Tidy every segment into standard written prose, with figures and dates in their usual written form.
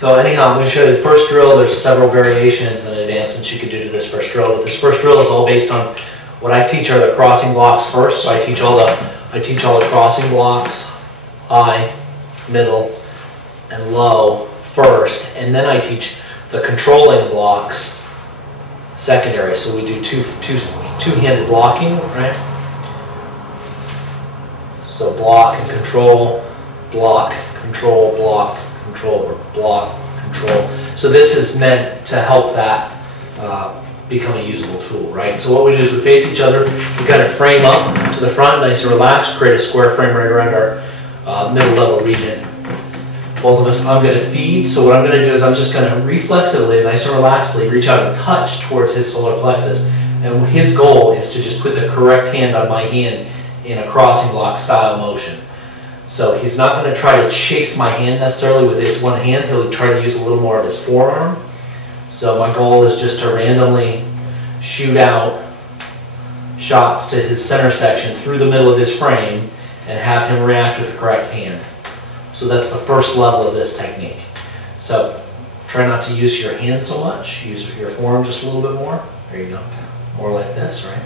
So anyhow, I'm going to show you the first drill. There's several variations and advancements you could do to this first drill. But this first drill is all based on what I teach are the crossing blocks first. So I teach all the crossing blocks, high, middle, and low first, and then I teach the controlling blocks secondary. So we do two-handed blocking, right? So block and control, block, control, block, control, or block, control. So this is meant to help that become a usable tool, right? So what we do is we face each other, we kind of frame up to the front, nice and relaxed, create a square frame right around our middle level region. Both of us, I'm going to feed, so what I'm going to do is I'm just going to reflexively, nice and relaxedly, reach out and touch towards his solar plexus. And his goal is to just put the correct hand on my hand in a crossing block style motion. So he's not going to try to chase my hand necessarily with his one hand. He'll try to use a little more of his forearm. So my goal is just to randomly shoot out shots to his center section through the middle of his frame and have him react with the correct hand. So that's the first level of this technique. So try not to use your hand so much. Use your forearm just a little bit more. There you go. More like this, right?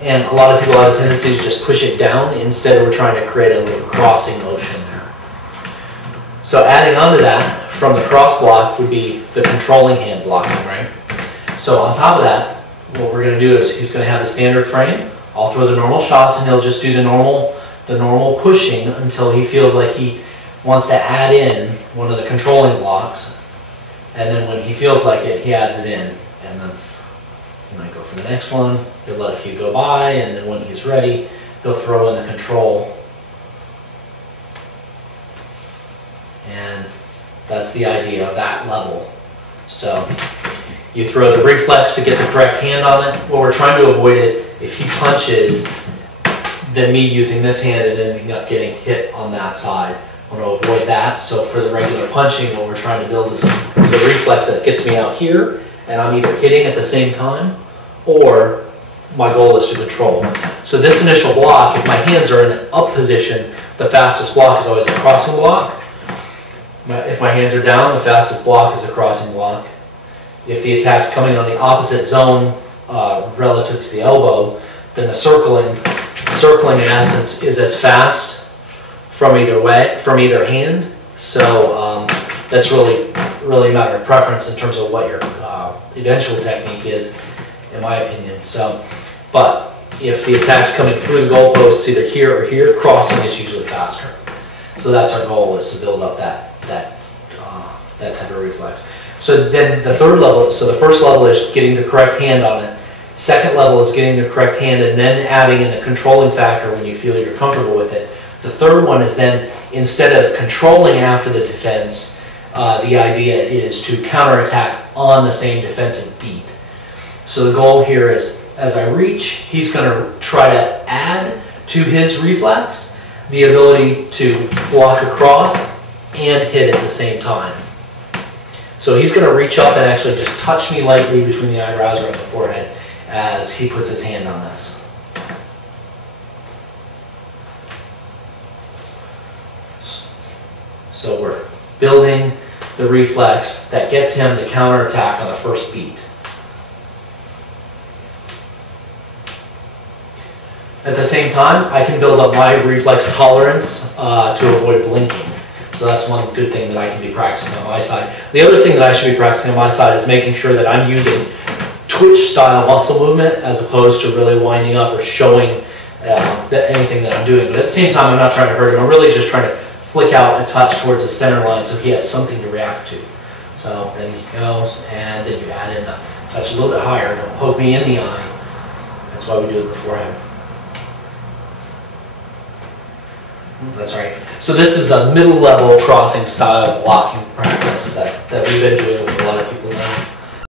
And a lot of people have a tendency to just push it down. Instead, we're trying to create a little crossing motion there. So adding on to that, from the cross block would be the controlling hand blocking, right? So on top of that, what we're going to do is he's going to have the standard frame. I'll throw the normal shots, and he'll just do the normal pushing until he feels like he wants to add in one of the controlling blocks. And then when he feels like it, he adds it in. And then he might go for the next one. He'll let a few go by, and then when he's ready, he'll throw in the control. And that's the idea of that level. So you throw the reflex to get the correct hand on it. What we're trying to avoid is if he punches, then me using this hand and ending up getting hit on that side. I want to avoid that. So for the regular punching, what we're trying to build is the reflex that gets me out here, and I'm either hitting at the same time, or my goal is to control. So this initial block, if my hands are in an up position, the fastest block is always a crossing block. If my hands are down, the fastest block is a crossing block. If the attack's coming on the opposite zone relative to the elbow, then the circling in essence is as fast from either hand. So that's really a matter of preference in terms of what your eventual technique is, in my opinion. So, but if the attack's coming through the goalposts, either here or here, crossing is usually faster. So that's our goal, is to build up that type of reflex. So then the third level, so the first level is getting the correct hand on it. Second level is getting the correct hand and then adding in the controlling factor when you feel you're comfortable with it. The third one is then, instead of controlling after the defense, the idea is to counterattack on the same defensive beat. So the goal here is, as I reach, he's going to try to add to his reflex the ability to block across and hit at the same time. So he's going to reach up and actually just touch me lightly between the eyebrows or on the forehead as he puts his hand on this. So we're building the reflex that gets him to counterattack on the first beat. At the same time, I can build up my reflex tolerance to avoid blinking. So that's one good thing that I can be practicing on my side. The other thing that I should be practicing on my side is making sure that I'm using twitch-style muscle movement as opposed to really winding up or showing anything that I'm doing. But at the same time, I'm not trying to hurt him. I'm really just trying to flick out a touch towards the center line so he has something to react to. So then he goes, and then you add in the touch a little bit higher. Don't poke me in the eye. That's why we do it beforehand. That's right. So this is the middle level crossing style blocking practice that we've been doing with